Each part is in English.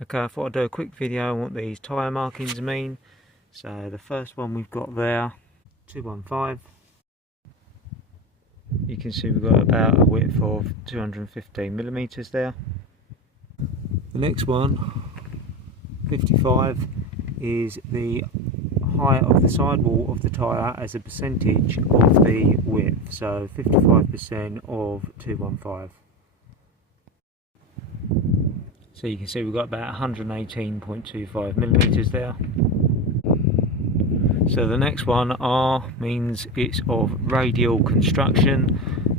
Okay, I thought I'd do a quick video on what these tyre markings mean. So the first one we've got there, 215. You can see we've got about a width of 215mm there. The next one, 55, is the height of the sidewall of the tyre as a percentage of the width. So 55% of 215. So you can see we've got about 118.25mm there. So the next one, R, means it's of radial construction,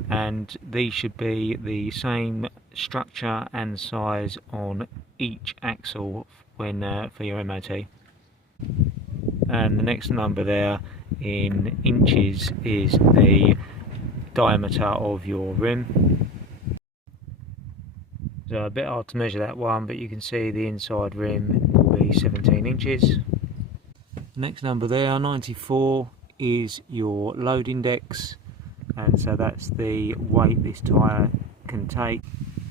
and these should be the same structure and size on each axle when for your MOT. And the next number there in inches is the diameter of your rim. So a bit hard to measure that one, but you can see the inside rim will be 17 inches. Next number there, 94, is your load index, and so that's the weight this tyre can take,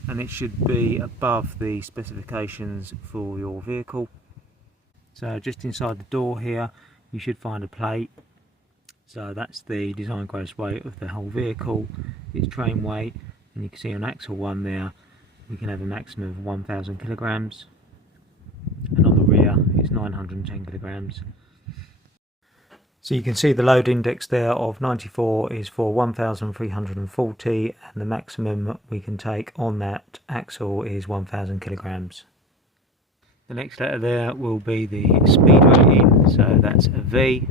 and it should be above the specifications for your vehicle. So just inside the door here you should find a plate. So that's the design gross weight of the whole vehicle, its train weight, and you can see on axle 1 there we can have a maximum of 1000 kilograms, and on the rear it's 910 kilograms. So you can see the load index there of 94 is for 1340, and the maximum we can take on that axle is 1000 kilograms. The next letter there will be the speed rating, so that's a V.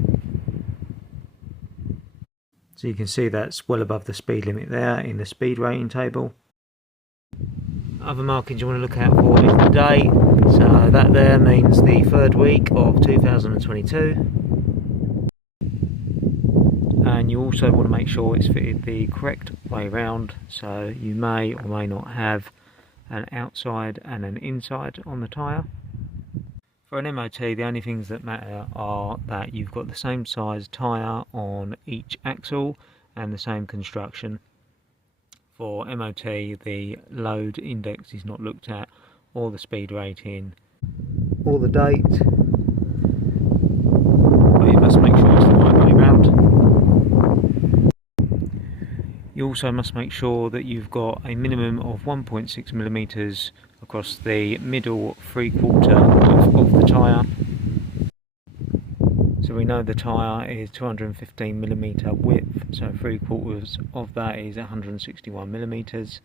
So you can see that's well above the speed limit there in the speed rating table. Other markings you want to look out for is the date, so that there means the 3rd week of 2022. And you also want to make sure it's fitted the correct way round, so you may or may not have an outside and an inside on the tyre. For an MOT, the only things that matter are that you've got the same size tyre on each axle and the same construction. For MOT, the load index is not looked at, or the speed rating, or the date, but you must make sure it's the right way round. You also must make sure that you've got a minimum of 1.6mm across the middle 3/4 of the tyre. So we know the tyre is 215mm width, so 3/4 of that is 161mm.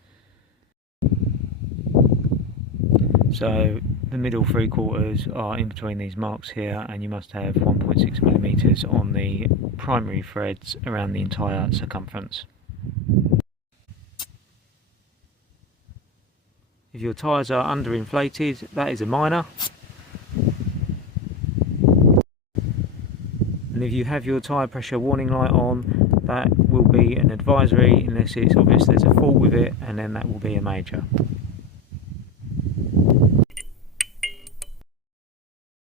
So the middle 3/4 are in between these marks here, and you must have 1.6mm on the primary threads around the entire circumference. If your tyres are underinflated, that is a minor. And if you have your tyre pressure warning light on, that will be an advisory unless it's obvious there's a fault with it, and then that will be a major.